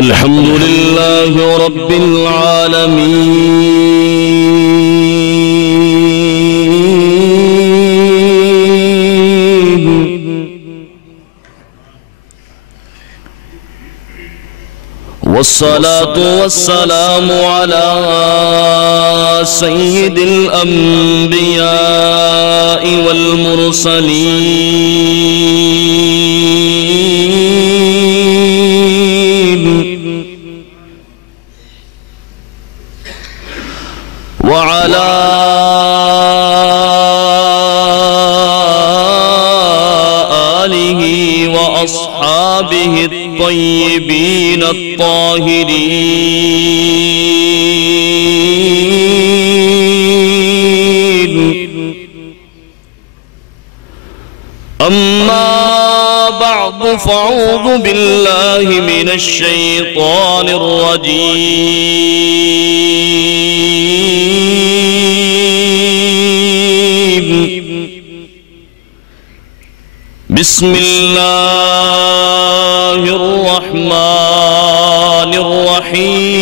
الحمد لله رب العالمين والصلاة والسلام على سيد الأنبياء والمرسلين وعلى آله وأصحابه الطيبين الطاهرين أما بعد فأعوذ بالله من الشيطان الرجيم بسم الله الرحمن الرحيم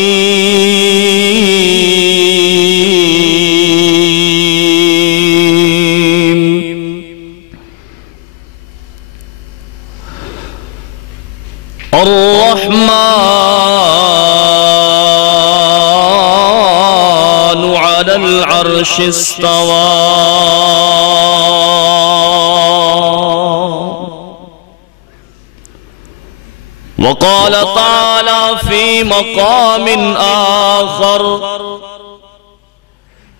الرحمن على العرش استوى وقال تعالى في مقام آخر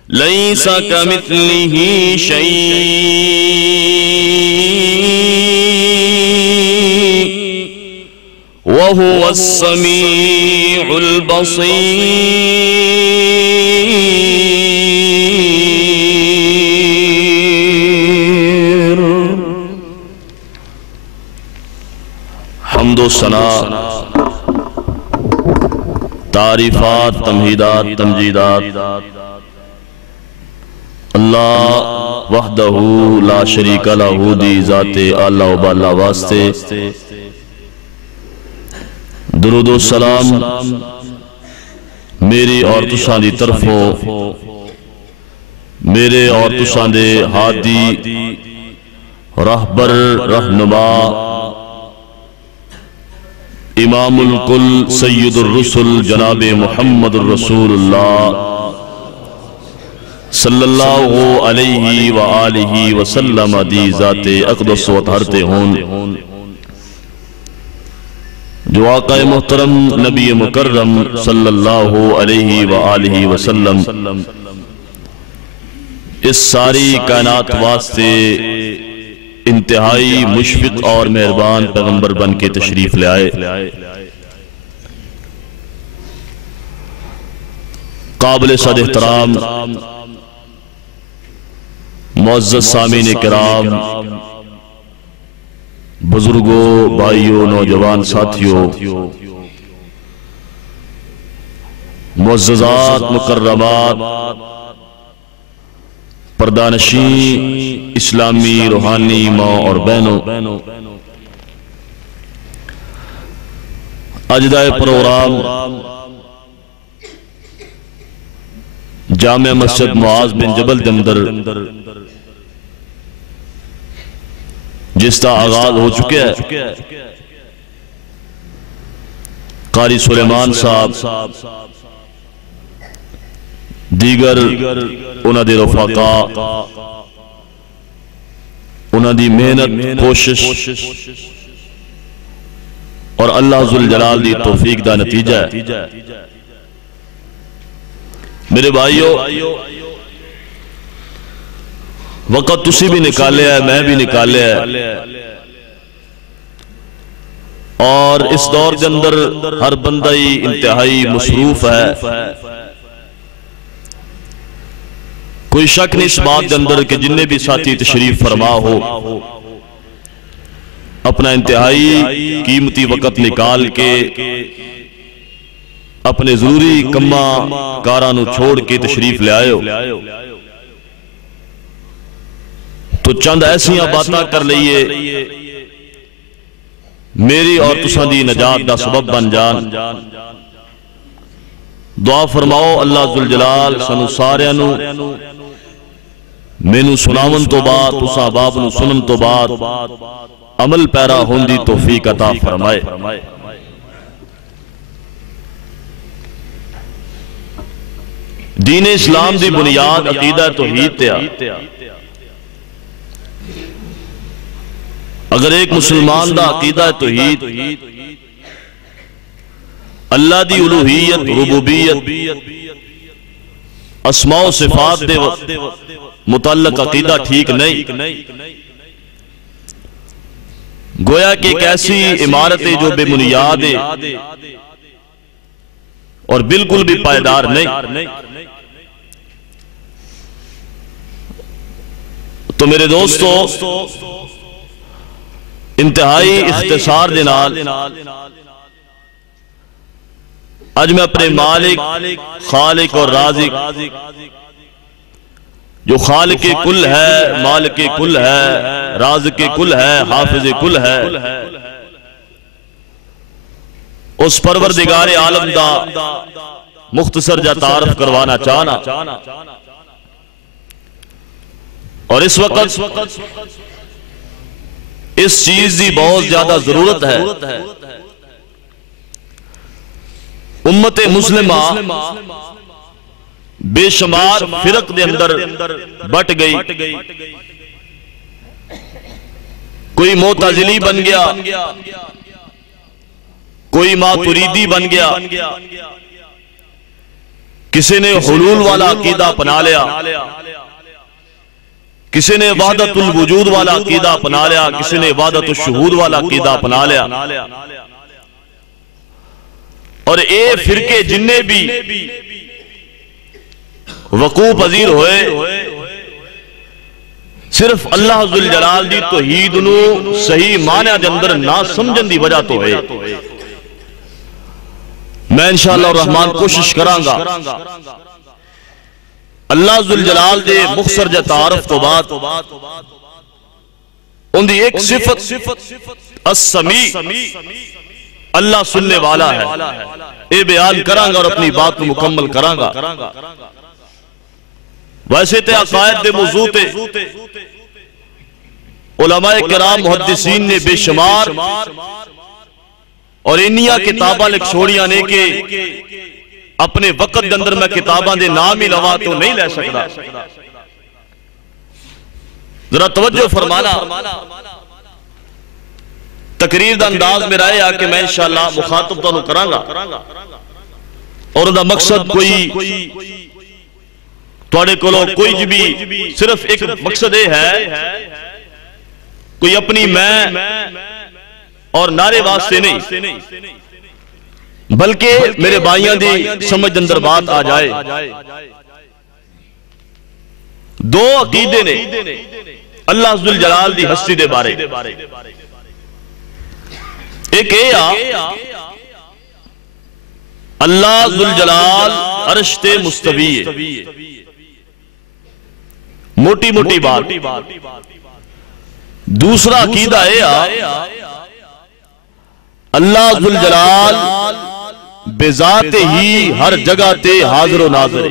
ليس كمثله شيء وهو السميع البصير حمد و ثنا تعریفات تمہیدات تمجیدات اللہ وحدہ لا شریک لہ دی ذات اعلی و بالا واسطے درود و سلام میری اور تساں دی طرفوں میرے اور تساں دے ہادی رہبر رہنما امام الکل سید الرسل جناب محمد الرسول اللہ صلی اللہ علیہ وآلہ وسلم دی ذات اقدس و طہرتے ہون جو آقا محترم نبی مکرم صلی اللہ علیہ وآلہ وسلم اس ساری کائنات واسطے انتہائی مشفق اور مہربان پیغمبر بن کے تشریف لے آئے قابل صد احترام معزز سامعین کرام بزرگوں بھائیوں نوجوان ساتھیوں معززات مکرمات پردانشین اسلامی روحانی ماں اور بہنوں اجدائے پروگرام جامع مسجد معاذ بن جبل دندر جس کا آغاز ہو چکے ہے قاری سلیمان صاحب دیگر انہاں دے رفاقہ انہاں دی محنت کوشش اور اللہ ذوالجلال دی توفیق دا نتیجہ ہے میرے بھائیو وقت تسی بھی نکالے ہے میں بھی نکالے ہے اور اس دور کے اندر ہر بندہ انتہائی مصروف ہے کوئی شک نہیں اس بات کے اندر کہ جننے بھی ساتھی تشریف فرما ہو اپنا انتہائی قیمتی وقت نکال کے اپنے ضروری کمہ کارانو چھوڑ کے تشریف لے آئے ہو تو چند ایسیاں باتاں کر لئیے میری اور تساں دی نجات دا سبب بن جان۔ دعا فرماؤ اللہ ذوالجلال سانو سارے نو مینو سناون تو بعد تساں باب نو سنن تو بعد عمل پیرا ہوندی توفیق عطا فرمائے۔ دین اسلام دی بنیاد عقیدہ توحید تے آ۔ اگر ایک مسلمان دا عقیدہ توحید اللہ دی الوہیت ربوبیت اسماء و صفات دے متعلق عقیدہ ٹھیک نہیں، گویا کہ ایک ایسی عمارت ہے جو بے بنیاد ہے اور بالکل بھی پائیدار نہیں۔ تو میرے دوستو انتہائی اختصار دے نال آج میں اپنے مالک خالق اور رازق جو خالق کل ہے، مالک کل ہے، رازق کل ہے، حافظ کل ہے، اس پروردگار عالم دا مختصر جا تعارف کروانا چاہنا۔ اور اس وقت اس چیز دی بہت زیادہ ضرورت ہے۔ امت مسلمہ بے شمار فرق دے اندر بٹ گئی، کوئی معتزلی بن گیا، کوئی ماتریدی بن گیا، کسی نے حلول والا عقیدہ اپنا لیا، کسی نے وحدت الوجود والا عقیدہ اپنا لیا، کسی نے وحدت الشہود والا عقیدہ اپنا لیا۔ اور اے فرقے جننے بھی وقوع پذیر ہوئے صرف اللہ ذوالجلال دی توحید نو صحیح معنی دے اندر نہ سمجھن دی وجہ تو ہے۔ میں انشاءاللہ الرحمن کوشش کرانگا اللہ ذوالجلال دے مختصر جا تعارف تو بعد ان دی ایک صفت السمیع، اللہ سننے والا ہے، اے بیان کرانگا اور اپنی بات کو مکمل کرانگا۔ ویسے تے عقائد دے موضوع تے علماء کرام محدثین نے بے شمار اور انہیاں کتاباں لکھ چھوڑیاں نے کہ اپنے وقت دے اندر میں کتاباں دے نام ہی لوا تو نہیں لے سکتا۔ ذرا توجہ فرمانا، تقریر دا انداز میرا ہے کہ میں انشاءاللہ مخاطب تو کرانگا اور ان دا مقصد کوئی توڑے کولو کوئی بھی صرف ایک مقصد ہے، کوئی اپنی میں اور نعرے واسطے نہیں، بلکہ میرے بھائیاں دی سمجھ اندر بات آ جائے۔ دو عقیدے نے اللہ ذوالجلال دی ہستی دے بارے، ایک اے اللہ ذوالجلال عرش تے مستوی ہے، موٹی موٹی بات۔ دوسرا عقیدہ ہے اللہ ذوالجلال بذات ہی ہر جگہ تے حاضر و ناظر ہے۔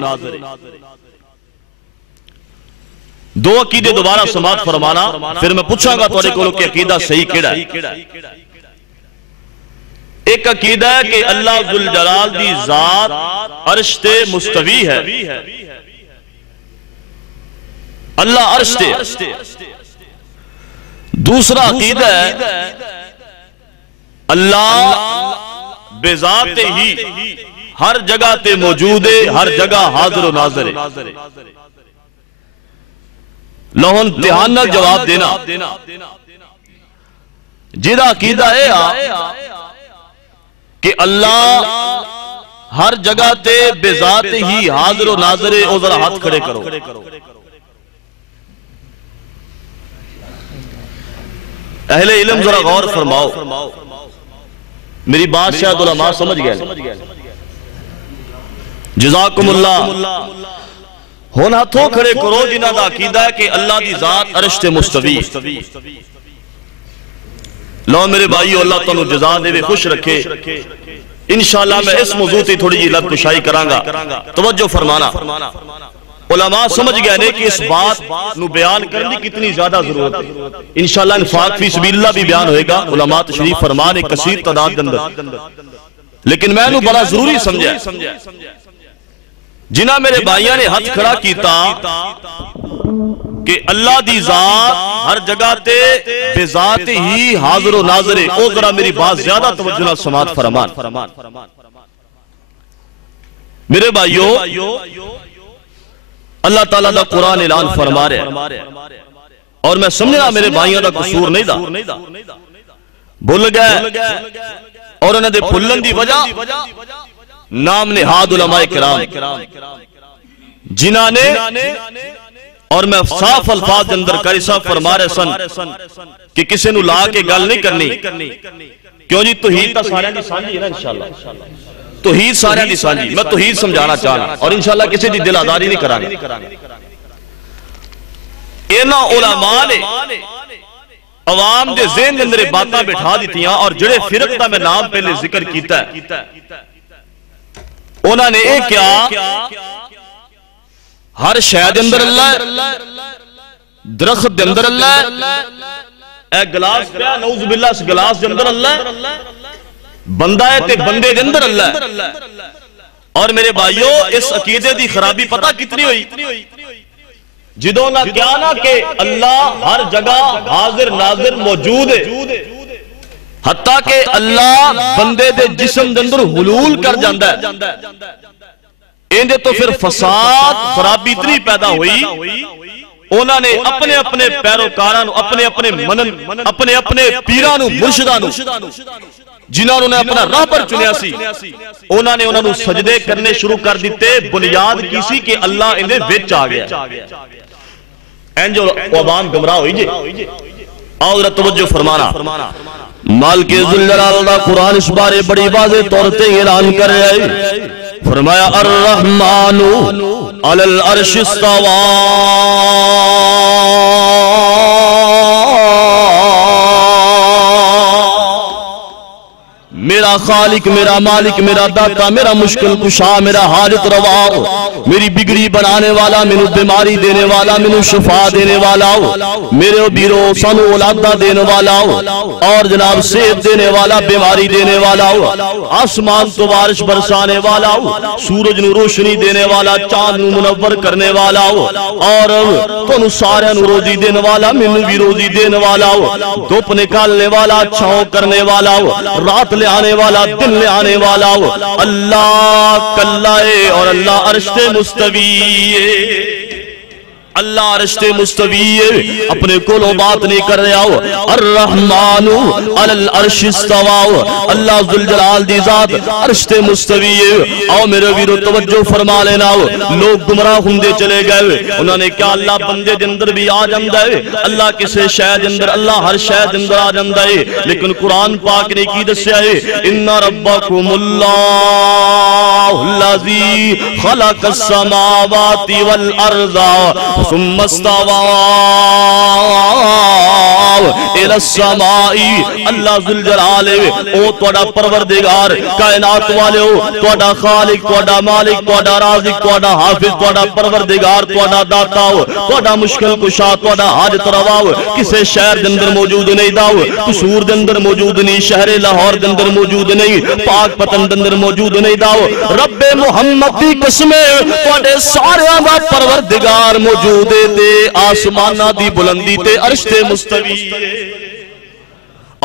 دو عقیدے دوبارہ سماعت فرمانا، پھر میں پوچھاں گا توڑے کولو کہ عقیدہ صحیح کیڑا ہے۔ ایک عقیدہ ہے کہ اللہ ذوالجلال دی ذات عرش تے مستوی ہے، اللہ عرش تے۔ دوسرا عقیدہ ہے اللہ بذات ہی ہر جگہ تے موجود ہے، ہر جگہ حاضر و ناظر ہے۔ لہو امتحان نال جواب دینا۔ جیدہ عقیدہ ہے کہ اللہ ہر جگہ تے بذات ہی حاضر و ناظر ہے، او ذرا ہاتھ کھڑے کرو۔ اہل علم ذرا غور فرماؤ، میری بات شاید علماء سمجھ گئے، جزاکم اللہ۔ ہون ہاتھوں کھڑے کرو جنہاں دا عقیدہ ہے کہ اللہ دی ذات عرش تے مستوی۔ لو میرے بھائیو اللہ تنو جزا دے وے خوش رکھے. انشاءاللہ میں اس موضوع تے تھوڑی جی لب کشائی کرانگا. توجہ فرمانا. علماء سمجھ گئے نے کہ اس بات نو بیان کرنے کتنی زیادہ ضرورت ہے. انشاءاللہ انفاق فی سبیل اللہ بھی بیان ہوئے گا. علماء تشریف فرمانے کثیر تعداد کے اندر. لیکن میں نو بڑا ضروری سمجھا جنہ میرے بھائیاں نے ہاتھ کھڑا کیتا کہ اللہ دی ذات ہر جگہ تے بے ذات ہی حاضر و ناظر ہے. او ذرا میری بات زیادہ توجہ نہ سماعت فرمان. میرے بھائیو اللہ تعالیٰ دا قرآن اعلان فرما رہے اور میں سمجھنا میرے بھائیوں دا قصور نہیں دا. بھول گئے اور انہیں دے بھولن دی وجہ نام نہاد علماء کرام جنہاں نے اور میں صاف الفاظ اندر کری صاحب فرما رہے سن کہ کسی نو لا کے گل نہیں کرنی. کیوں جی توحید تا سارے دی سانجی ہے نا انشاءاللہ. توحید سارے دی سانجی میں توحید سمجھانا چاہنا اور انشاءاللہ کسی دی دل آزاری نہیں کرانی. اینا علماء نے عوام دے ذہن اندر باتاں بٹھا دیتیاں اور جڑے فرق دا میں نام پہلے ذکر کیتا ہے انہوں نے ایک کیا ہر شاید اندر اللہ درخت دے اندر اللہ اے گلاس پہ نعوذ باللہ اس گلاس دے اندر اللہ بندہ ہے تے بندے دے اندر اللہ. اور میرے بھائیو اس عقیدے دی خرابی پتہ کتنی ہوئی جدوں نہ کیا نہ کہ اللہ ہر جگہ حاضر ناظر موجود ہے حتیٰ کہ اللہ بندے دے جسم دے اندر حلول کر جاندہ ہے. اندے تو پھر فساد خرابی اتنی پیدا ہوئی انہوں نے اپنے اپنے پیروکاران اپنے اپنے منن اپنے اپنے پیران مرشدان جنہوں نے اپنا راہ پر چنیا سی انہوں نے انہوں نے سجدے کرنے شروع کر دیتے. بنیاد کسی کہ اللہ انہیں ویچ آ گیا. اینجو عوام گمراہ ہوئی جی. آؤ ذرا توجہ فرمانا. مالک ذوالجلال دا قرآن اس بارے بڑی واضح طور تے اعلان کر رہے ہیں. فرمایا الرحمن علی العرش استوى میرا خالق میرا مالک میرا داتا میرا مشکل کشا میرا حاجت روا میری بگڑی بنانے والا مینو بیماری دینے والا مینو شفا دینے والا میرے بیرو سانو اولادہ دینے والا اور جناب صحت دینے والا بیماری دینے والا آسمان تو بارش برسانے والا سورج نو روشنی دینے والا چاند نو منور کرنے والا اور تنو سارے نو روزی دینے والا مینو بھی روزی دینے والا دھوپ نکالنے والا چھاؤں کرنے والا رات لے آنے والا دن لے آنے والا اللہ کلائے اور اللہ عرش تے مستوی ہے. اللہ عرش تے مستوی ہے اپنے کولوں بات نہیں کر رہا ہو. الرحمن علی العرش استوى اللہ ذوالجلال دی ذات عرش تے مستوی ہے. آؤ میرے ویرو توجہ فرما لینا ہو. لوگ گمراہ ہوندے چلے گئے انہوں نے کہا اللہ بندے دے اندر بھی آ جاندہ ہے اللہ کسے شاید اندر اللہ ہر شاید اندر آ جاندہ ہے. لیکن قرآن پاک نے کی دسیا ہے ان ربکم اللہ الذی خلق السماوات والارض ثم استوى الى السماء. اللہ ذوالجلال او توڑا پروردگار کائنات والے ہو توڑا خالق توڑا مالک توڑا رازق توڑا حافظ توڑا پروردگار توڑا داتا ہو توڑا مشکل کشا توڑا حاجت روا ہو. کسے شہر دندر موجود نہیں داو قصور دندر موجود نہیں شہر لاہور دندر موجود نہیں پاک پتن دندر موجود نہیں داو. رب محمد دی قسمیں توڑے سارے آبا پروردگار موجود تے آسمانہ دی بلندی تے عرش تے مستوی.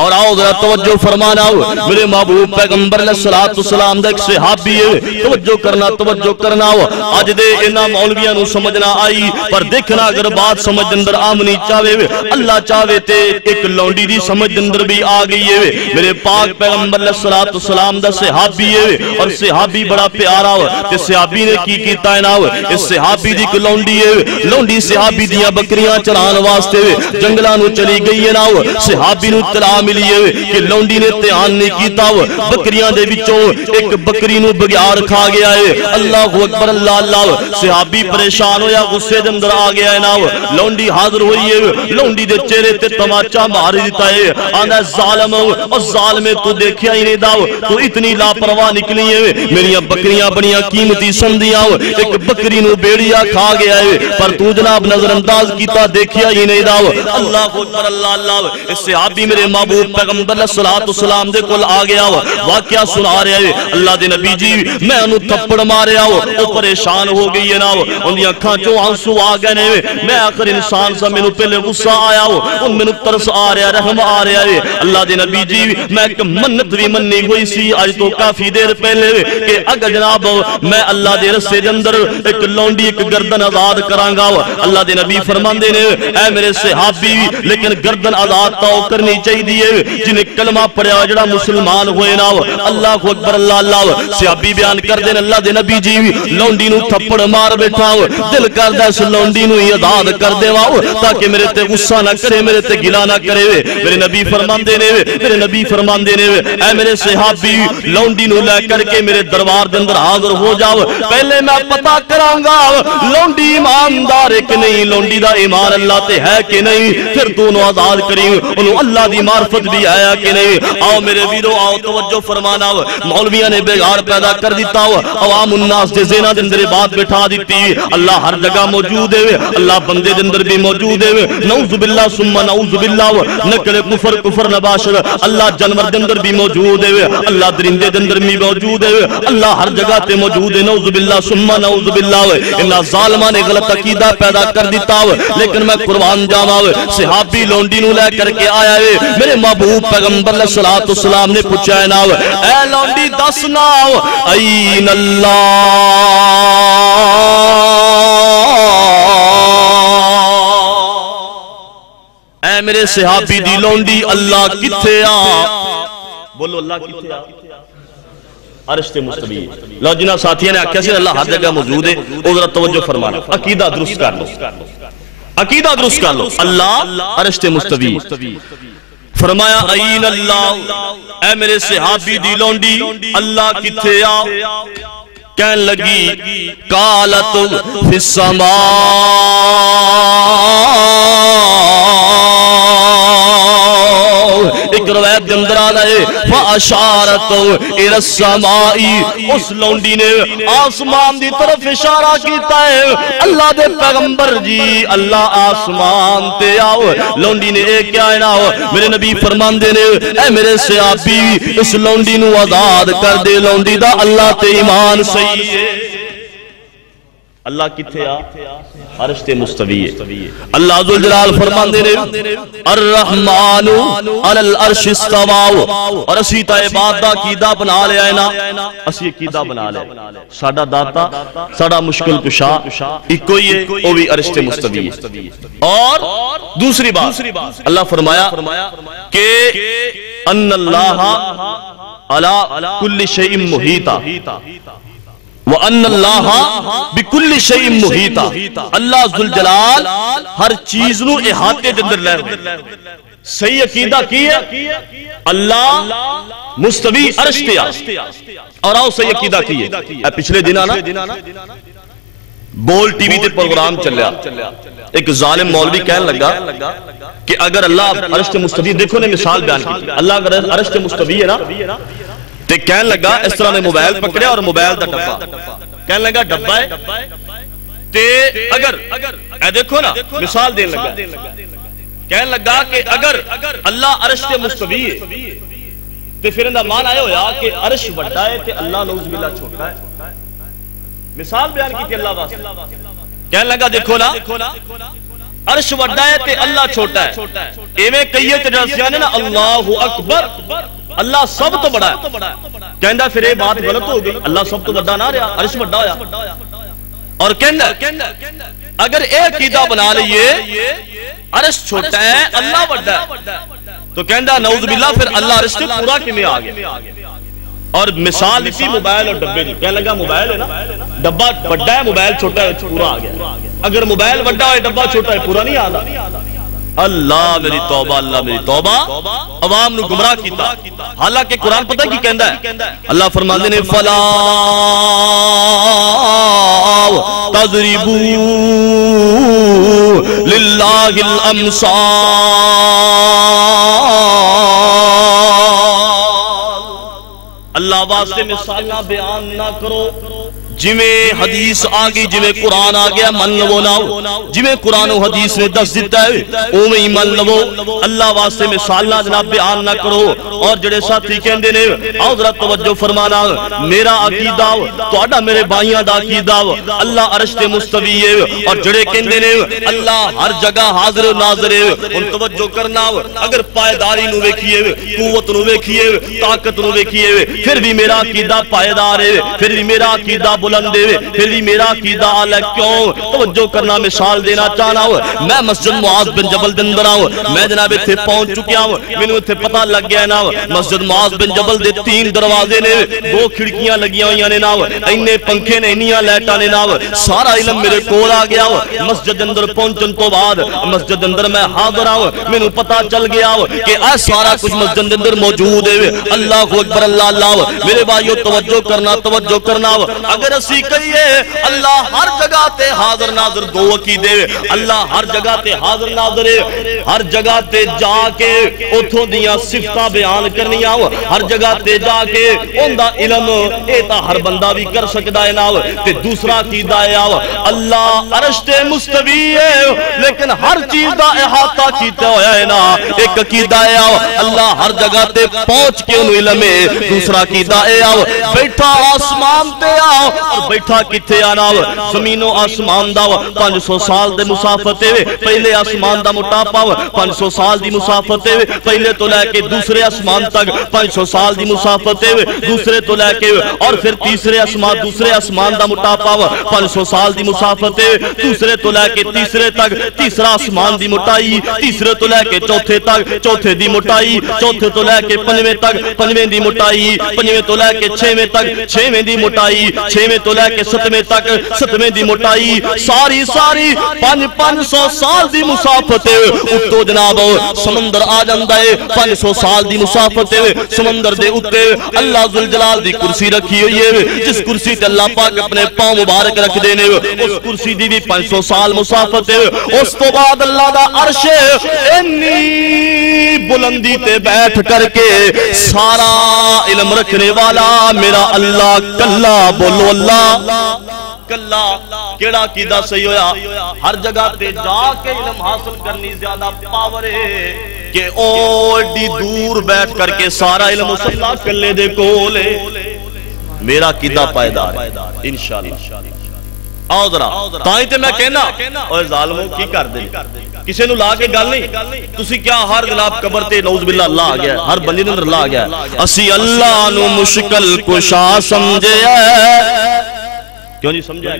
اور آؤ ذرا توجہ فرمانا ہو میرے محبوب پیغمبر علیہ السلام دا ایک صحابی ہے. توجہ کرنا ہو. آج دے انہا مولویاں نو سمجھنا آئی پر دیکھنا اگر بات سمجھ اندر آمنی چاہے اللہ چاہے تے ایک لونڈی دی سمجھ اندر بھی آ گئی ہے. میرے پاک پیغمبر علیہ السلام دا صحابی ہے اور صحابی بڑا پیارا ہو. تے صحابی نے کی کیتا ہے نا ہو اس صحابی دی کو لونڈی ہے. لونڈی صحابی دیاں بکریاں چران واسطے جنگلہ نو چلی گئی ہے نا ہو. صحابی نو تلام ملی ہے کہ لونڈی نے تیان نہیں کیتا بکریاں دے بچوں ایک بکری نو بگیار کھا گیا ہے اللہ اکبر اللہ اللہ صحابی پریشان ہویا غصے دے اندر آ گیا ہے نا لونڈی حاضر ہوئی ہے لونڈی دے چہرے تے تماچا مار دیتا ہے آندا ظالم اور ظالم تو دیکھیا ہی نہیں داو تو اتنی لاپرواہ نکلی ہے میری بکریاں بڑیاں قیمتی سندیاں ایک بکری نو بیڑیا کھا گیا ہے پر تو جناب نظر انداز کیتا دیکھیا ہی نہیں داو اللہ اکبر اللہ اللہ اس صحابی میرے محبوب پیغمبر صلی اللہ علیہ وسلم دے کول آ گیا واقعہ سنا رہا ہے اللہ دے نبی جی میں انہوں تھپڑ ماریا او پریشان ہو گئی ہے نا ان دی اکھاں چوں آنسو آ گئے نے میں آخر انسان سا مینوں پہلے غصہ آیا ان مینوں ترس آ رہا رحم آ رہا ہے اللہ دے نبی جی میں ایک منت بھی مننی ہوئی سی آج تو کافی دیر پہلے کہ اگر جناب میں اللہ دے رسے دے اندر ایک لونڈی ایک گردن آزاد کرانگا اللہ دے نبی فرماندے نے اے میرے صحابی لیکن گردن آزاد تاؤ کرنی چاہی دیئے جنہیں کلمہ پڑھیا جڑا مسلمان ہوئے نا اللہ اکبر اللہ اللہ صحابی بیان کر دیں اللہ دے نبی جی لونڈی نو تھپڑ مار بیٹھا دل کر دے اس لونڈی نو آزاد کر دے تاکہ میرے تے غصہ نہ کرے میرے تے گلا نہ کرے میرے نبی فرماندے نے میرے نبی فرماندے نے اے میرے صحابی لونڈی نو لے کر کے میرے دربار دے اندر حاضر ہو جاؤ پہلے میں پتہ کرانگا لونڈی ایماندار ہے کہ نہیں لونڈی دا ایمان اللہ تے ہے کہ نہیں پھر دونوں آزاد کریں انہوں اللہ دی معرفت بھی آیا کہ نہیں آؤ میرے ویرو آؤ توجہ فرمانا مولویاں نے بیگار پیدا کر دیتا عوام الناس دے زینہ دے اندر بات بٹھا دیتی اللہ ہر جگہ موجود ہے اللہ بندے دے اندر بھی موجود ہے نعوذ باللہ ثم نعوذ باللہ نکل کفر کفر نباشر اللہ جانور دے اندر بھی موجود ہے اللہ درندے دے اندر بھی موجود ہے اللہ ہر جگہ تے موجود ہے نعوذ باللہ ثم نعوذ باللہ اللہ ظالمہ نے غلط عقیدہ پیدا کر دیتا لیکن میں قربان جاواں صحابی لونڈی نو لے کر کے آیا ہے میرے محبوب پیغمبر علیہ السلام نے پوچھا ہے نا اے لونڈی دس نا این اللہ اے میرے صحابی دی لونڈی اللہ کتھے آ بولو اللہ کتھے آ عرش تے مستوی لو جنہ ساتھیاں نے آکھیا سی اللہ ہر جگہ موجود ہے او ذرا توجہ فرمانا عقیدہ درست کر لو عقیدہ درست کر لو اللہ عرش تے مستوی فرمایا این اللہ اے میرے صحابی دی لونڈی اللہ کتھے آ کہن لگی قالت فی السماء ایک روایت دے اندر آنا ہے فاشارت الی السماء اس لونڈی نے آسمان دی طرف اشارہ کیتا ہے اللہ دے پیغمبر جی اللہ آسمان تے آؤ لونڈی نے ایک کیا ہے نا میرے نبی فرماندے نے اے میرے صحابی اس لونڈی نو آزاد کر دے لونڈی دا اللہ تے ایمان صحیح ہے اللہ کتھے آ عرش تے مستوی ہے اللہ ذوالجلال فرماندے نے الرحمن علی العرش استوى اور اسی طیبہ دا عقیدہ بنا لیا ہے نا اسی عقیدہ بنا لیا ساڈا داتا ساڈا مشکل کشا ایکو ہی ہے او بھی عرش تے مستوی ہے اور دوسری بات اللہ فرمایا کہ ان اللہ علی کل شیء محیط وَأَنَّ اللَّهَ بِكُلِّ شَيْءٍ مُحِيطًا اللہ ذوالجلال ہر چیز نو احاطے دے اندر لے صحیح عقیدہ کی ہے اللہ مستوی عرش تے اور آؤ صحیح عقیدہ کی ہے پچھلے دن آنا بول ٹی وی تے پروگرام چلیا ایک ظالم مولوی کہنے لگا کہ اگر اللہ عرش تے مستوی دیکھو نے مثال بیان کی اللہ اگر عرش تے مستوی ہے نا تے کہنے لگا اس طرح نے موبائل پکڑیا اور موبائل دا ڈبا کہنے لگا ڈبا ہے تے اگر اے دیکھو نا مثال دین لگا کہنے لگا کہ اگر اللہ عرش تے مستوی ہے تے پھر اندہ مان آئے ہویا کہ عرش بڑھا ہے تے اللہ نعوذ باللہ چھوٹا ہے مثال بیان کی کہ اللہ واسطے کہنے لگا دیکھو نا عرش بڑھا ہے تے اللہ چھوٹا ہے ایویں کئیے تجاسیاں نے نا اللہ اکبر اللہ سب تو بڑا ہے کہندہ پھر یہ بات غلط ہو گئی اللہ سب تو بڑا نہ رہا عرش بڑا ہویا اور کہندہ اگر ایک عقیدہ بنا لئیے عرش چھوٹا ہے اللہ بڑا ہے تو کہندہ نعوذ باللہ پھر اللہ عرش سے پورا کی میں آگے اور مثال اسی موبائل اور ڈبے دی کہنے لگا موبائل ہے نا ڈبا بڑا ہے موبائل چھوٹا ہے پورا آگیا اگر موبائل بڑا ہے ڈبا چھوٹا ہے پورا نہیں آگا اللہ میری توبہ، اللہ میری توبہ، عوام نو گمراہ کیتا. حالانکہ قرآن پتہ کی کہندا ہے؟ اللہ فرماندے نے فلا تضربوا للہ الامثال. اللہ واسطے مثالاں بیان نہ کرو. جویں حدیث آگئی، جویں قرآن آگیا من لو ناؤ، جویں قرآن و حدیث نے دس دیتا ہے اوہ ہی من لو. اللہ واسطے مثالنا جناب بیان نہ کرو. اور جڑے ساتھی کہندے نے آؤ ذرا توجہ فرمانا، میرا عقیدہ تہاڈا میرے بھائیاں دا عقیدہ اللہ عرش تے مستوی ہے. اور جڑے کہندے نے اللہ ہر جگہ حاضر و ناظر ہے، ان توجہ کرنا. اگر پائیداری نو ویکھیے، قوت نو ویکھیے، طاقت نو ویکھیے، پھر بھی میرا عقیدہ پائیدار ہے، پھر بھی میرا عقیدہ بلند ہے، پھر بھی میرا عقیدہ اعلی. کیوں؟ توجہ کرنا. مثال دینا چاہنا ہوں. میں مسجد معاذ بن جبل دے اندر ہوں. میں جناب اتھے پہنچ چکیا ہوں. مینوں اتھے پتہ لگ گیا نا مسجد معاذ بن جبل دے 3 دروازے نے، 2 کھڑکیاں لگیاں ہوئیاں نے نا، اینے پنکھے نے، انیاں لائٹاں نے نا. سارا علم میرے کول آ گیا. مسجد اندر پہنچن تو بعد مسجد اندر میں حاضر ہوں. مینوں پتہ چل گیا کہ اے سارا کچھ مسجد اندر موجود ہے. اللہ اکبر، اللہ اللہ. میرے بھائیو توجہ کرنا، توجہ کرنا. اگر اسی کہیے اللہ ہر جگہ تے حاضر ناظر، دو عقیدے. اللہ ہر جگہ تے حاضر ناظر ہے، ہر جگہ تے جا کے اتھوں دیاں صفتاں بیان کرنیاں، ہر جگہ تے جا کے اوندا علم اے تا ہر بندہ بھی کر سکدا ہے نا. تے دوسرا عقیدہ ہے اللہ عرش تے مستوی ہے لیکن ہر چیز دا احاطہ کیتا ہویا ہے نا. ایک عقیدہ ہے اللہ ہر جگہ تے پہنچ کے انہوں علم ہے. دوسرا عقیدہ ہے بیٹھا آسمان تے اور بیٹھا کتے آنا. زمین و آسمان دا 500 سال دے مسافت ہے. پہلے آسمان دا موٹاپا 500 سال دی مسافت ہے. پہلے تو لے کے دوسرے آسمان تک 500 سال دی مسافت ہے. دوسرے تو لے کے اور پھر تیسرے آسمان دا موٹاپا 500 سال دی مسافت ہے. دوسرے تو لے کے تیسرے تک تیسرا آسمان دی موٹائی. تیسرے تو لے کے چوتھے تک چوتھے دی موٹائی. چوتھے تو لے کے پنجویں تک پنجویں دی موٹائی. پنجویں تو لے کے چھویں تک چھویں دی موٹائی. چھویں تو لے کے ستویں تک ستویں دی موٹائی. ساری 500 سال دی مسافت ہے. اتو جناب سمندر آ جاندا ہے. 500 سال دی مسافت ہے. سمندر دے اتے اللہ ذوالجلال دی کرسی رکھی ہوئی ہے. جس کرسی تے اللہ پاک اپنے پاؤں مبارک رکھ دینے، اس کرسی دی بھی 500 سال مسافت ہے. اس تو بعد اللہ دا عرش انی بلندی تے بیٹھ کر کے سارا علم رکھنے والا میرا اللہ. کلا بولو اللہ کلا. کیڑا عقیدہ صحیح ہویا؟ ہر جگہ تے جا کے علم حاصل کرنی زیادہ پاور ہے کہ اوڈی دور بیٹھ کر کے سارا علم اس اللہ کلے دے کولے. میرا عقیدہ پائیدار ہے انشاءاللہ. آؤ ذرا تائیں تے میں کہنا اوہ ظالموں کی کر دے کسے نو لا کے گل نہیں. تسی کیا ہر جناب قبر تے نعوذ باللہ اللہ آ گیا ہے، ہر بندے نے اللہ آ گیا ہے. اسی اللہ نو مشکل کشا سمجھے کیوں نہیں سمجھا؟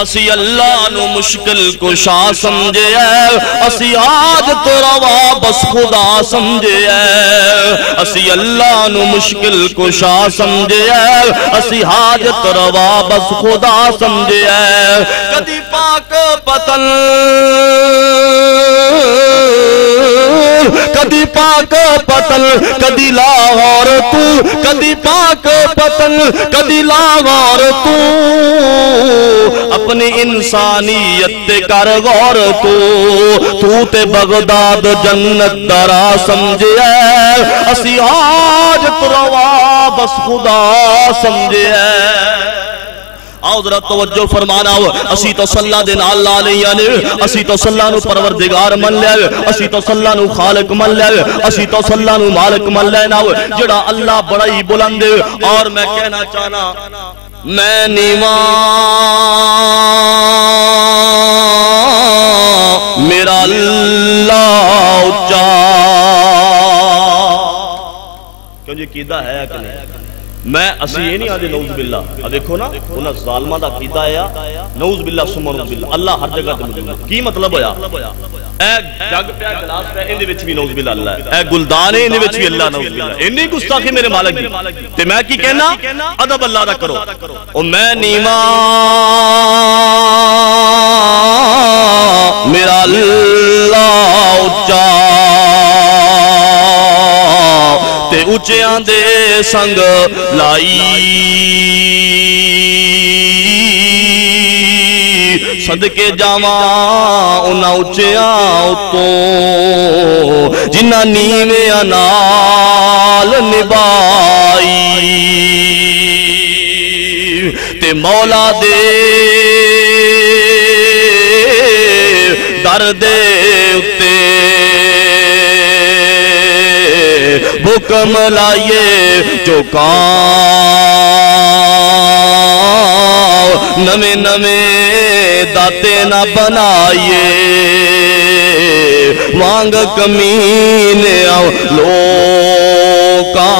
اسی اللہ نو مشکل کشا سمجھے اسی حاجت روا بس خدا سمجھے. اسی اللہ نو مشکل کشا سمجھے اسی حاجت روا بس خدا سمجھے. کدی پاک پتن کدی پاک پتن کدی لاہور تو، کدی پاک پتن کدی لاہور تو. اپنی انسانیت تے کر غور تو تے بغداد جنت درا سمجھے اسی حاجت روا بس خدا سمجھے. آؤ ذرا توجہ فرمانا ہو. اسی تو صلی دے نال لا لیا نے، اسی تو صلی نو پروردگار من لیا، اسی تو صلی نو خالق من لیا، اسی تو صلی نو مالک من لینا ہو جڑا اللہ بڑا ہی بلند. اور میں کہنا چاہنا میں نیواں میرا اللہ اچا. کیوں جی عقیدہ ہے کہ نہیں؟ میں اسی یہ نہیں آدھے نعوذ باللہ. دیکھو نا انہاں ظالمہ دا عقیدہ ہے نعوذ باللہ ثم نعوذ باللہ اللہ ہر جگہ تے موجود ہے. کی مطلب ہویا؟ اے جگ پیا گلاس پیا اندے وچ بھی نعوذ باللہ اللہ ہے. اے گلدان ہے اندے وچ بھی اللہ نعوذ باللہ. انی گستاخی میرے مالک دی. تے میں کی کہنا ادب اللہ دا کرو. او میں نیواں میرا اللہ اللہ اچا تے اچیاں دے سنگ لائی صدقے جاواں انہاں اچیاں اتوں جنہاں نیویں نال نبائی تے مولا دے در دے اتے حکم لائیے جو کام نمیں نمیں داتے نہ بنائیے وانگ کمینے آؤ لوکاں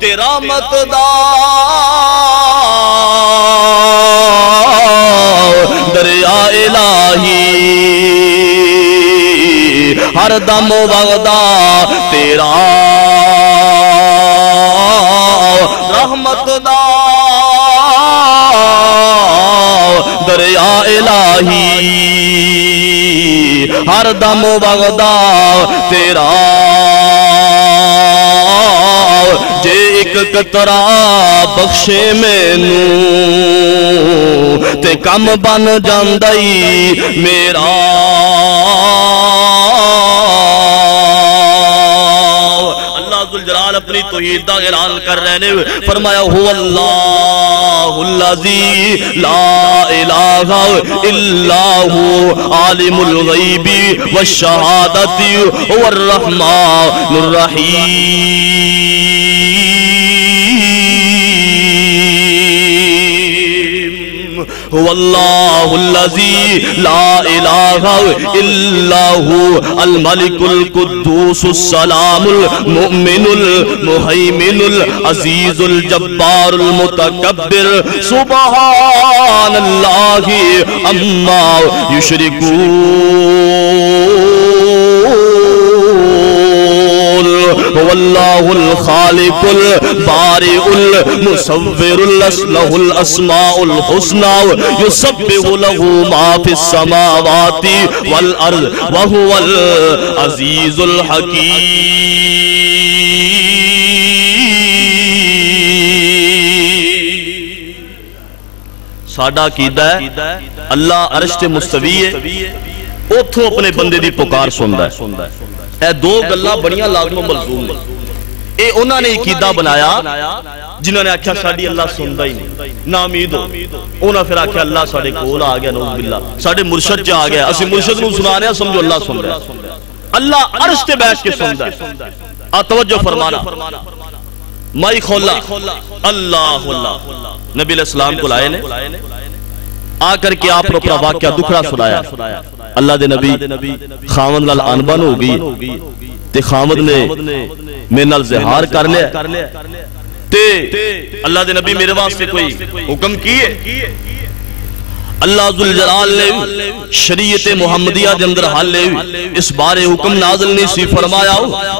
تیرا مقدار دریا الہی ہر دم وغدا تیرا رحمت دا دریا الہی ہر دم وغدا تیرا جے ایک قطرہ بخشے مینوں تے کم بن جاندائی میرا اپنی توحید دا اعلان کر رہے نے فرمایا هو اللہ الذی لا الہ الا هو عالم الغیب والشہادت هو الرحمن الرحیم هو اللہ الذی لا الہ الا هو الملک القدوس السلام المؤمن المہیمن العزیز الجبار المتکبر سبحان اللہ اما یشرکون هو اللہ الخالق البارئ المصور له الاسماء الحسنى يسبح له ما في السماوات والارض وهو العزيز الحكيم ساڈا عقیدہ ہے اللہ عرش تے مستوی ہے اوتھوں اپنے بندے دی پکار سندا ہے اے دو گلاں بڑیاں لازم و ملزوم ہیں اے انہاں نے عقیدہ بنایا جنہوں نے آکھیا ساڈی اللہ سندا ہی نہیں نامید ہو انہاں پھر آکھیا اللہ ساڈے کول آ گیا نعوذ باللہ ساڈے مرشد چ آ گیا اسی مرشد نوں سنا رہے ہیں سمجھو اللہ سندا ہے اللہ عرش تے بیٹھ کے سندا ہے آ توجہ فرمانا مائی کھولا اللہ اللہ نبی علیہ السلام کو لائے نے آ کر کے آپ نے اپنا واقعہ دکھڑا سنایا اللہ دے نبی خامد نال انبن ہو گئی تے خامد نے میرے نال زہار کر لیا تے اللہ دے نبی میرے واسطے کوئی حکم کیے اللہ ذوالجلال نے شریعت محمدیہ دے اندر حال لے اس بارے حکم نازل نہیں سی فرمایا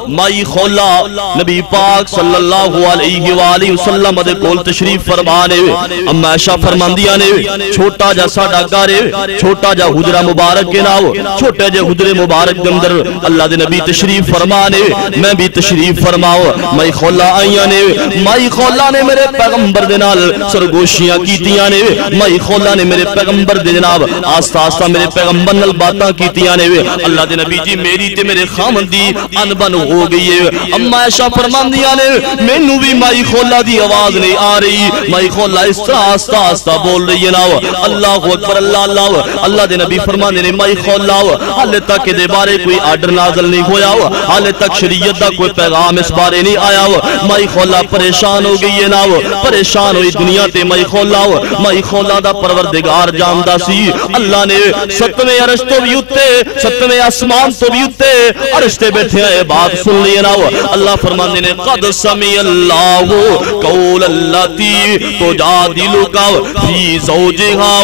مائی خولا نبی پاک صلی اللہ علیہ وآلہ وسلم دے کول تشریف فرمانے اما عائشہ فرماندیاں نے چھوٹا جا ساڈا گھر چھوٹا جا حجرہ مبارک کے ناو چھوٹے جے حجرے مبارک دے اندر اللہ دے نبی تشریف فرمانے میں بھی تشریف فرماؤ مائی خولا آئیاں نے مائی خولا نے میرے پیغمبر دے نال سرگوشیاں کیتیاں نے مائی خولا نے میرے پیغمبر دے جناب آستہ آستہ میرے پیغمبر نال باتاں کیتیاں نے اللہ دے نبی جی میری تے میرے خامن دی انبن ہو گئی ہے اما عائشہ فرماندیاں نے مینوں بھی مائی خولا دی آواز نہیں آ رہی مائی خولا اس طرح آستہ آستہ بول رہی ہے نا اللہ اکبر اللہ اللہ اللہ دے نبی فرماندے نے مائی خولا حالے تک دے بارے کوئی آرڈر نازل نہیں ہویا حالے تک شریعت دا کوئی پیغام اس بارے نہیں آیا مائی خولا پریشان ہو گئی ہے نا پریشان ہوئی دنیا تے مائی خولا دا پروردگار جاندہ سی اللہ نے ستویں عرش تو بھی اتے ستویں آسمان تو بھی اتے عرش تے بیٹھے ہیں بات سن لیے نا اللہ فرمانے نے قد سمی اللہ قول اللاتی تجادلک فی زوجہا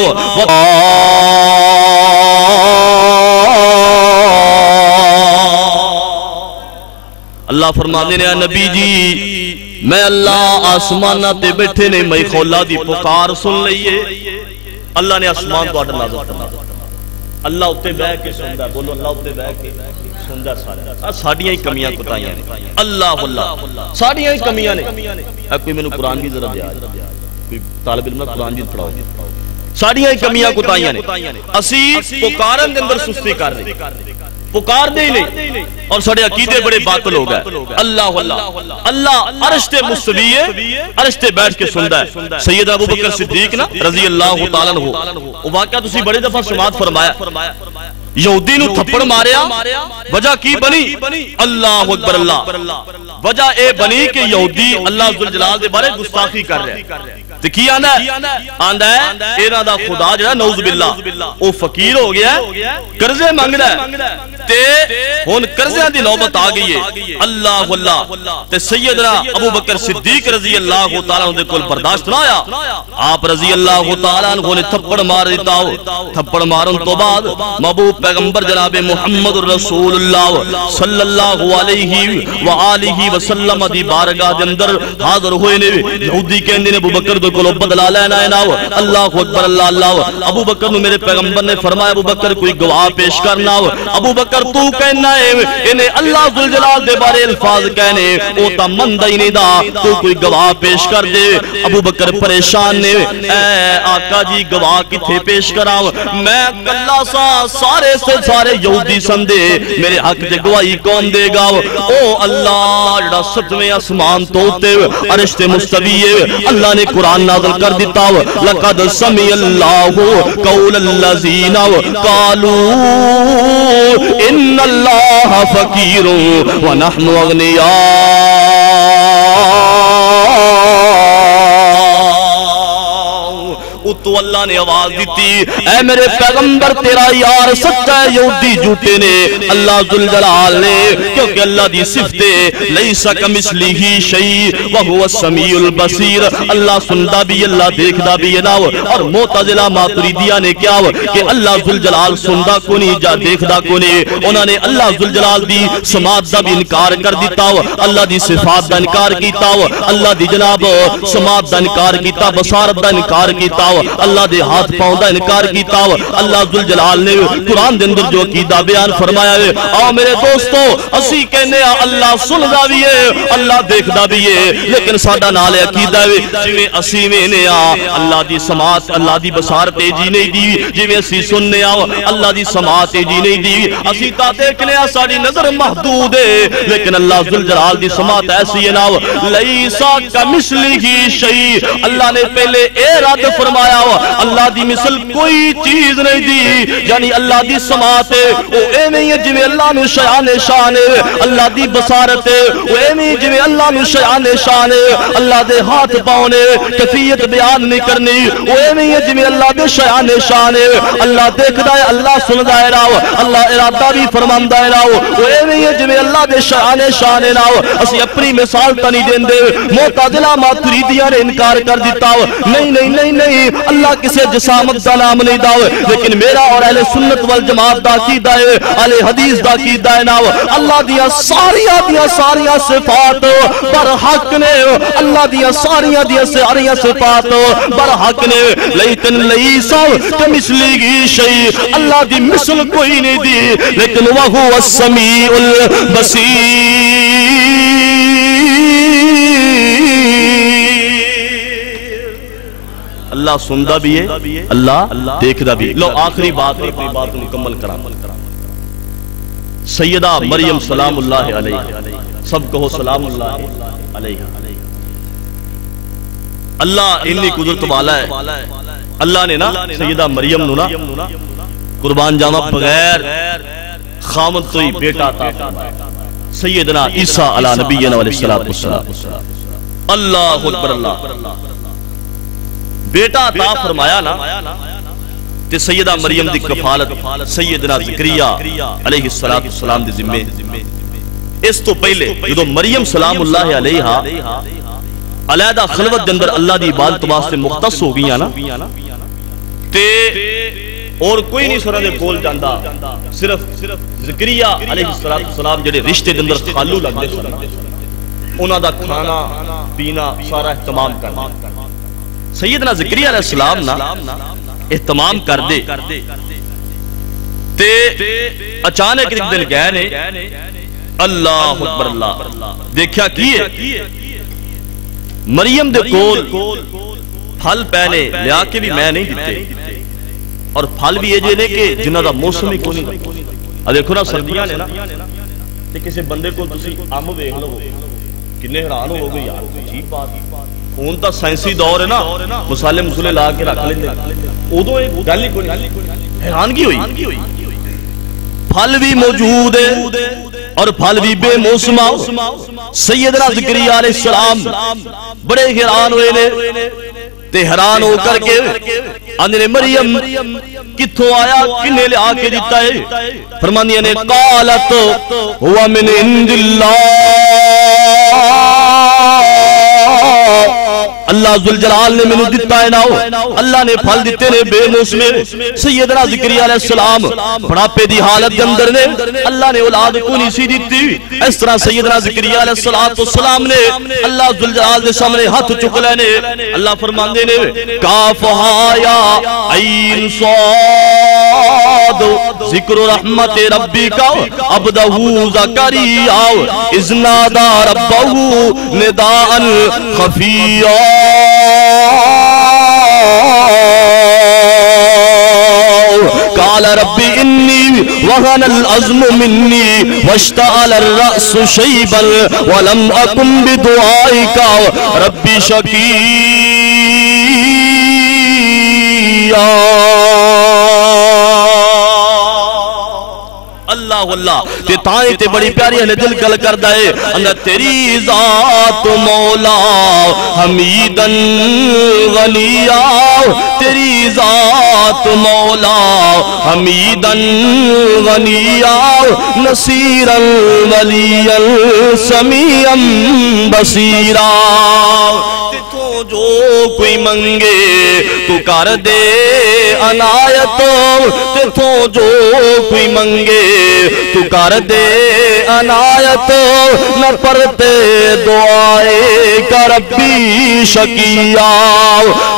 اللہ فرمانے نے نبی جی میں اللہ آسمانہ تے بیٹھے نے میں خولا دی پکار سن لئیے اللہ نے آسمان کو آڈر نازل کرنا اللہ اتے بہ کے سندا بولو اللہ اتے بہ کے سندا سارا ساڈیاں ہی کمیاں کوتاہیاں نے اللہ اللہ ساڈیاں ہی کمیاں نے کوئی مینوں قرآن دی ذرا دیا کوئی طالب علم قرآن دی پڑھاؤ ساڈیاں ہی کمیاں کوتاہیاں نے اسی پکارن دے اندر سستی کر رہے پکار دے ہی نہیں اور ساڑے عقیدے بڑے باطل ہو گئے اللہ اللہ اللہ عرش تے مستوی ہے عرش تے بیٹھ کے سندا ہے سید ابو بکر صدیق نا رضی اللہ تعالیٰ عنہ وہ واقعہ تسی بڑے دفعہ سماعت فرمایا یہودی نو تھپڑ ماریا وجہ کی بنی اللہ اکبر اللہ وجہ اے بنی کہ یہودی اللہ ذوالجلال دے بارے گستاخی کر رہے تو کی آندہ ہے اینا دا خدا جڑا نعوذ باللہ او فقیر ہو گیا ہے قرضے مانگ رہا ہے تے ہون قرضیاں دی نوبت آگئی ہے اللہ اللہ تے سیدنا ابو بکر صدیق رضی اللہ تعالیٰ عنہ دے کل برداشت نہ آیا آپ رضی اللہ تعالیٰ عنہ نے تھپڑ مار دیتا ہو تھپڑ مارن تو بعد محبوب پیغمبر جناب محمد رسول اللہ صلی اللہ علیہ وآلہ وسلم دی بارگاہ دے اندر حاضر ہوئے نے یہودی کہندے نے ابو بکر دے کلو بدلا لینا ہے ناو اللہ اکبر اللہ اللہ ابو بکر نو میرے پیغمبر نے فرمایا ابو بکر کوئی گواہ پیش کرنا ہو ابو بکر تو کہنا ہے انہیں اللہ ذوالجلال دے بارے الفاظ کہنے او تا مندہ ہی نہیں دا تو کوئی گواہ پیش کر دے ابو بکر پریشان نے اے آقا جی گواہ کتھے پیش کراؤ میں کلہ سا سارے سے سارے یہودی سندے میرے حق جے گواہی کون دے گا او اللہ جڑا ستویں اسمان توتے عرش تے مستوی ہے اللہ نے قرآن نازل کر دیتا لقد سمع اللہ قول الذین قالوا ان اللہ فقیر ونحن اغنیاء تو اللہ نے آواز دیتی اے میرے پیغمبر تیرا یار سچا ہے یہودی جھوٹے نے اللہ ذوالجلال نے کیونکہ اللہ دی صفتیں لیس کمثلہ شیء وہو السمیع البصیر اللہ سندا بھی اللہ دیکھدا بھی ہے نا اور معتزلہ ماتریدیہ نے کیا کہ اللہ ذوالجلال سندا کو نہیں جا دیکھدا کو نہیں انہوں نے اللہ ذوالجلال دی سماعت دا بھی انکار کر دیتا اللہ دی صفات دا انکار کیتا اللہ دی جناب سماعت دا انکار کیتا بصارت دا انکار کیتا اللہ دے ہاتھ پاؤں دا انکار کیتا اللہ ذوالجلال نے قرآن دے اندر جو عقیدہ بیان فرمایا ہے آؤ میرے دوستو اسی کہنے اللہ سندا بھی ہے اللہ دیکھدا بھی ہے لیکن ساڈا نال عقیدہ ہے جویں اسی وینے اللہ دی سماعت اللہ دی بصارت جی نہیں دی جویں اسی سننے اللہ دی سماعت جی نہیں دی اسی تا دیکھنے ساڈی نظر محدود ہے لیکن اللہ ذوالجلال دی سماعت ایسی ہے نا لیس کمثلہ شیء اللہ نے پہلے اے رد فرمایا اللہ دی مثل کوئی چیز نہیں دی یعنی اللہ دی سماعت ہے وہ ایویں ہے جویں اللہ نو شان شان ہے اللہ دی بصارت ہے وہ ایویں جویں اللہ نو شان شان ہے اللہ دے ہاتھ پاؤں نے کیفیت بیان نہیں کرنی وہ ایویں ہے جویں اللہ دے شان شان ہے اللہ دیکھدا ہے اللہ سندا ہے راو اللہ ارادہ بھی فرماندا ہے راو وہ ایویں ہے جویں اللہ دے شان شان ہے راو اسی اپنی مثال تا نہیں دیندے معتزلہ ماتریدیہ نے انکار کر دیتا نہیں نہیں نہیں نہیں اللہ کسے جسامت دا نام نہیں داوے لیکن میرا اور اہل سنت والجماعت دا عقیدہ ہے اہلحدیث دا عقیدہ ہے ناو اللہ دیا ساریاں صفات برحق نے اللہ دیا ساریاں صفات برحق نے لیکن لیسا کمثلہ شیء اللہ دی مثل کوئی نہیں دی لیکن وہو السمیع البصیر اللہ سندا بھی ہے اللہ دیکھدا بھی ہے لو آخری بات اپنی بات مکمل کرا سیدہ مریم سلام اللہ علیہ سب کہو سلام اللہ علیہ اللہ انی قدرت والا ہے اللہ نے نا سیدہ مریم نو نا قربان جانا بغیر خامد تو ہی بیٹا عطا فرمایا سیدنا عیسیٰ علی نبینا علیہ السلام اللہ اکبر اللہ بیٹا عطا فرمایا نا تے سیدہ مریم دی کفالت سیدنا زکریا علیہ السلام دی ذمہ اس تو پہلے جو مریم سلام اللہ علیہ علیحدہ خلوت دے اندر اللہ دی عبادت واسطے مختص ہو گیا نا تے اور کوئی نہیں سرہ دے کول جاندہ صرف زکریا علیہ السلام جڑے رشتے دے اندر خالو لگ دے سرہ انہاں دا کھانا پینا سارا اہتمام کر دے. سیدنا زکریا علیہ السلام نا اہتمام کر دے تے اچانک ایک دن گئے نے اللہ اکبر اللہ دیکھیا کیے مریم دے کول پھل پہنے لیا کے بھی میں نہیں دیتے اور پھل بھی یہ جے کہ جنہ دا موسم ہی کو نہیں. دیکھو نا سردیاں نے نا تے کسی بندے کو تسی آم دیکھ لو کنے حیران ہو گئی یار عجیب بات. ہن تا سائنسی دور ہے نا مسالے مسولے لا کے رکھ لیندے اودوں ایک گل ہی کوئی حیرانگی ہوئی. پھل بھی موجود ہے اور پھل بھی بے موسم. سیدنا زکریا علیہ السلام بڑے حیران ہوئے نے تے حیران ہو کر کے اندھنے مریم کتھوں آیا کنے لے آکے دیتا ہے. فرمانی نے قالت ہوا من عند اللہ ذوالجلال نے منو دیتا ہے ناؤ اللہ نے پھل دیتے نے بے موسمے. سیدنا زکریا علیہ السلام بڑھاپے دی حالت کے اندر نے اللہ نے اولاد کو نہیں سی دیتی. اس طرح سیدنا زکریا علیہ السلام نے اللہ ذوالجلال دے سامنے ہاتھ چک لینے. اللہ فرماندے نے کافہا یا عین صاد ذکر رحمت ربی کا عبدہ زکریا اذ نادا ربہ نداء خفیا قال ربی انی وہن العظم منی واشتعل الرأس شیبا ولم اکن بدعائک ربی شقیا. اللہ تے تائیں تے بڑی پیاری ہے دل گل کر دائے اندر تیری ذات مولا حمیدن غنیا تیری ذات مولا حمیدن غنیا نصیرا ولیا سمیعا بصیرا. تو جو کوئی منگے تو کر دے عنایت تو جو کوئی منگے تو کر دے عنایت نہ پڑھتے دعائے کا ربی شقیا.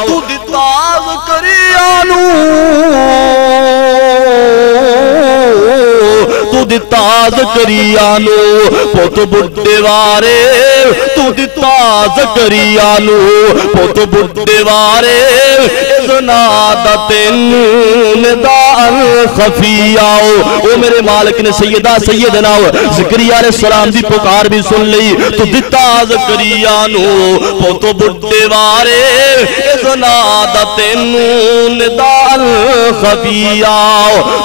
تو دتاز کریانو تو دتاز کریانو پوت بڑھے وارے تو دتاز کریانو پوت بڑھے وارے ازنادتن نداء خفیا. او میرے مالک نے سیدنا زکریا علیہ السلام دی پکار بھی سن لئی. تو دتاز کریانو پوت بڑھے وارے ازنادتن نداء خفیا.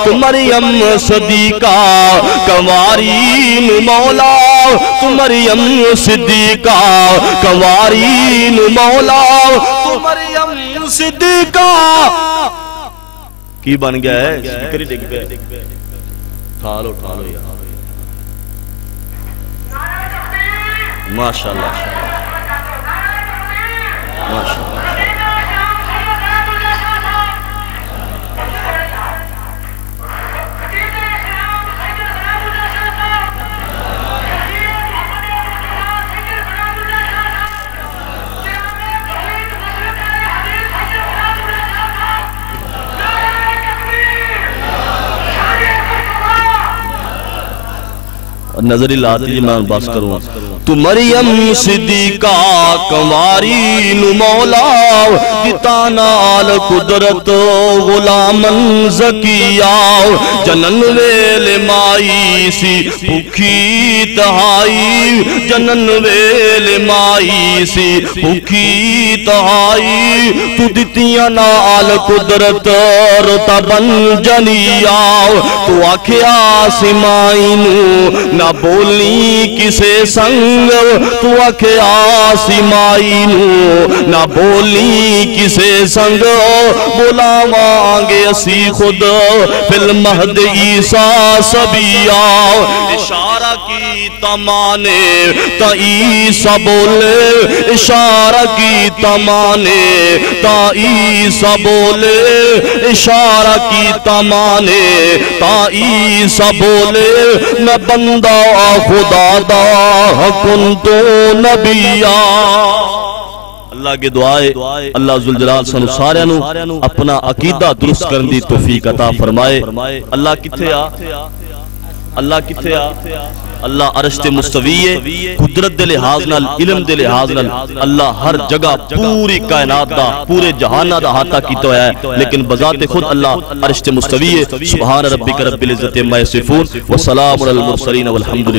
تو مریم صدیقہ کنوارین مولا تو مریم صدیقہ کنوارین مولا تو مریم صدیقہ کی بن گیا ہے سپیکر ہی ڈگ پہ ٹھالو یار ماشاءاللہ ماشاءاللہ. نظر لاتی جی میں بس کروں. تو مریم صدیقہ کنوارین مولا جتا نال قدرت غلامن زکیا جنن ویل مائی سی بھوکھی تہائی جنن ویل مائی سی بھوکھی تہائی. تو دتیاں نال قدرت رتبن جنیا تو آکھیا سمائنو نہ بولی کسے سنگ تو آکھے آسی مائنو نہ بولی کسے سنگ بلاواں گے اسی خود فی المہد عیسیٰ سبیا اشارہ کی تمانے تا عیسیٰ بولے اشارہ کی تمانے تا عیسیٰ بولے اشارہ کی تمانے تا عیسیٰ بولے میں بندہ خدا دا کنتو نبیہ اللہ کے دعائے اللہ ذوالجلال سنو سارے نو اپنا عقیدہ درست کرن دی توفیق عطا فرمائے اللہ کتھے آ اللہ کتھے آ اللہ عرش تے مستوی ہے قدرت دے لحاظ نال علم دے لحاظ نال اللہ ہر جگہ پوری کائنات دا پورے جہان دا احاطہ کیتا ہے لیکن بذات خود اللہ عرش تے مستوی ہے سبحان ربک رب العزت عما یصفون وسلام علی المرسلین والحمد للہ